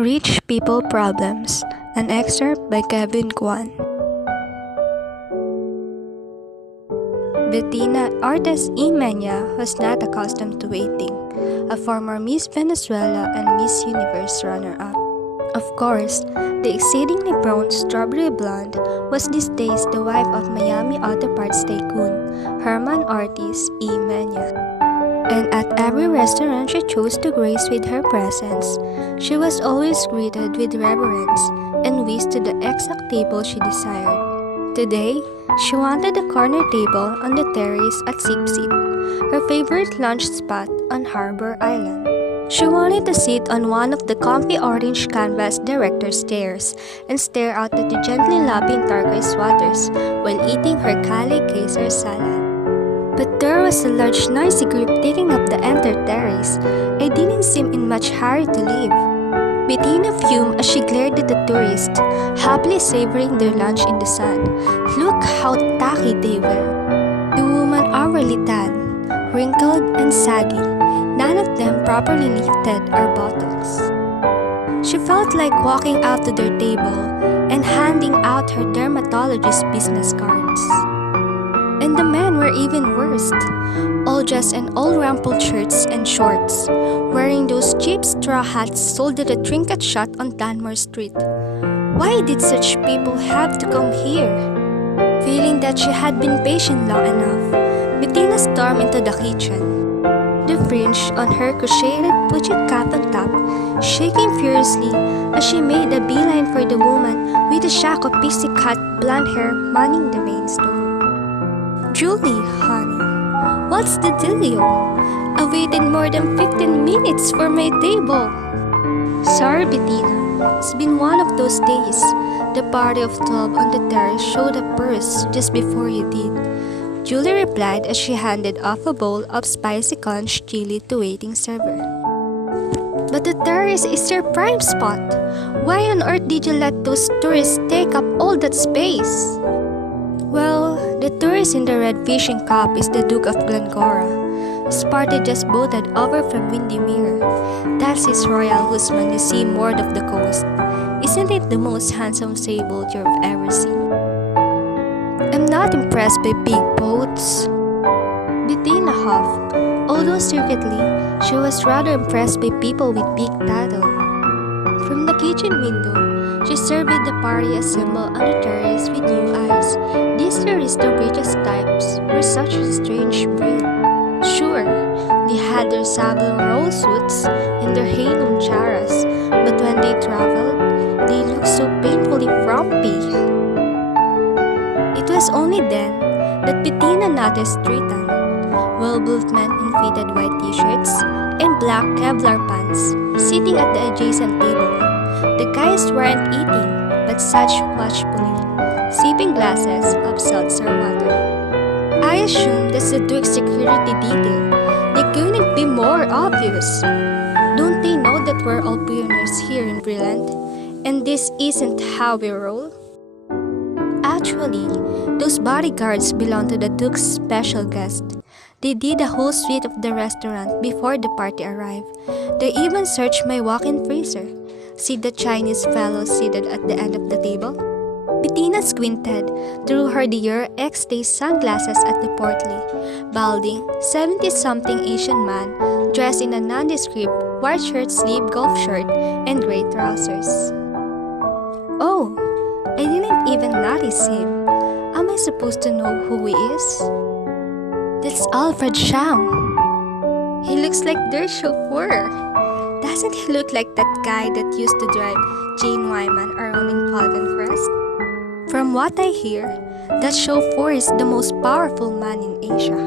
Rich People Problems, an excerpt by Kwan. Bettina Ortiz Imenya was not accustomed to waiting, a former Miss Venezuela and Miss Universe runner-up. Of course, the exceedingly brown strawberry blonde was these days the wife of Miami auto parts tycoon Herman Ortiz Imenya. And at every restaurant she chose to grace with her presence, she was always greeted with reverence and whisked to the exact table she desired. Today, she wanted a corner table on the terrace at Sip Sip, her favorite lunch spot on Harbor Island. She wanted to sit on one of the comfy orange canvas director's chairs and stare out at the gently lapping turquoise waters while eating her Cali Caesar salad. But there was a large noisy group taking up the entire terrace. I didn't seem in much hurry to leave. Bettina fumed as she glared at the tourists, happily savoring their lunch in the sun. Look how tacky they were. The women overly tan, wrinkled and saggy, none of them properly lifted or buttocks. She felt like walking out to their table and handing out her dermatologist business cards. And the men were even worse, all dressed in old rumpled shirts and shorts, wearing those cheap straw hats sold at a trinket shop on Danmore Street. Why did such people have to come here? Feeling that she had been patient long enough, Bettina stormed into the kitchen, the fringe on her crocheted puchet cap on top, shaking furiously as she made a beeline for the woman with a shock of pixie cut blonde hair manning the main stove. Julie, honey, what's the dealio? I waited more than 15 minutes for my table. Sorry, Bettina. It's been one of those days. The party of 12 on the terrace showed up first just before you did. Julie replied as she handed off a bowl of spicy conch chili to waiting server. But the terrace is your prime spot. Why on earth did you let those tourists take up all that space? Well, the tourist in the red fishing cap is the Duke of Glencora. Sparty just boated over from Windermere. That's his Royal Husband you see moored off the coast. Isn't it the most handsome sailboat you've ever seen? I'm not impressed by big boats. Bettina huffed, although secretly, she was rather impressed by people with big tattle. From the kitchen window, she surveyed the party assembled on the terrace with new eyes. These aristocratic types were such a strange breed. Sure, they had their sable roll suits and their halum charas, but when they traveled, they looked so painfully frumpy. It was only then that Bettina noticed three well-built men in faded white t-shirts and black Kevlar pants sitting at the adjacent table. The guys weren't eating, but such watchfully, sipping glasses of seltzer water. I assume that's the Duke's security detail. They couldn't be more obvious. Don't they know that we're all pioneers here in Brilliant, and this isn't how we roll? Actually, those bodyguards belong to the Duke's special guest. They did a whole suite of the restaurant before the party arrived. They even searched my walk-in freezer. See the Chinese fellow seated at the end of the table? Bettina squinted through her Dior X-Day sunglasses at the portly, balding, 70-something Asian man dressed in a nondescript white shirt sleeve golf shirt and gray trousers. Oh, I didn't even notice him. Am I supposed to know who he is? That's Alfred Shang. He looks like their chauffeur. Doesn't he look like that guy that used to drive Jane Wyman around in Falcon Crest? From what I hear, that chauffeur is the most powerful man in Asia.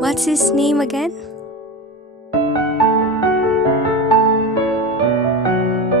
What's his name again?